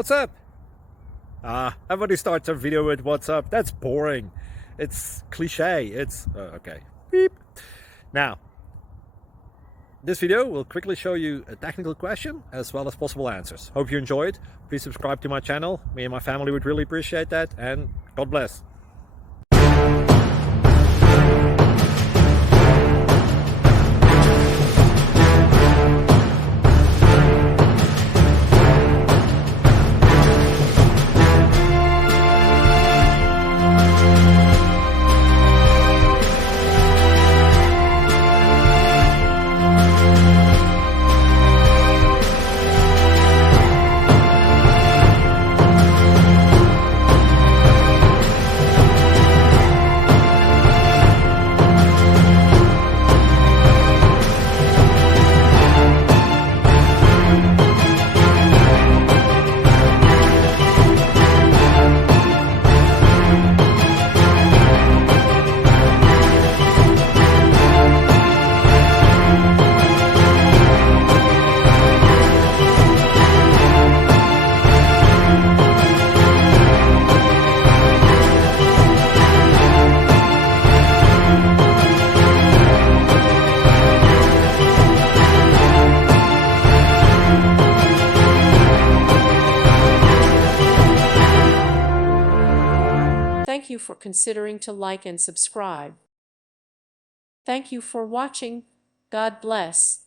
What's up? Everybody starts a video with what's up. That's boring. It's cliche. It's okay. Beep. Now, this video will quickly show you a technical question as well as possible answers. Hope you enjoyed. Please subscribe to my channel. Me and my family would really appreciate that, and God bless. Thank you for considering to like and subscribe. Thank you for watching. God bless.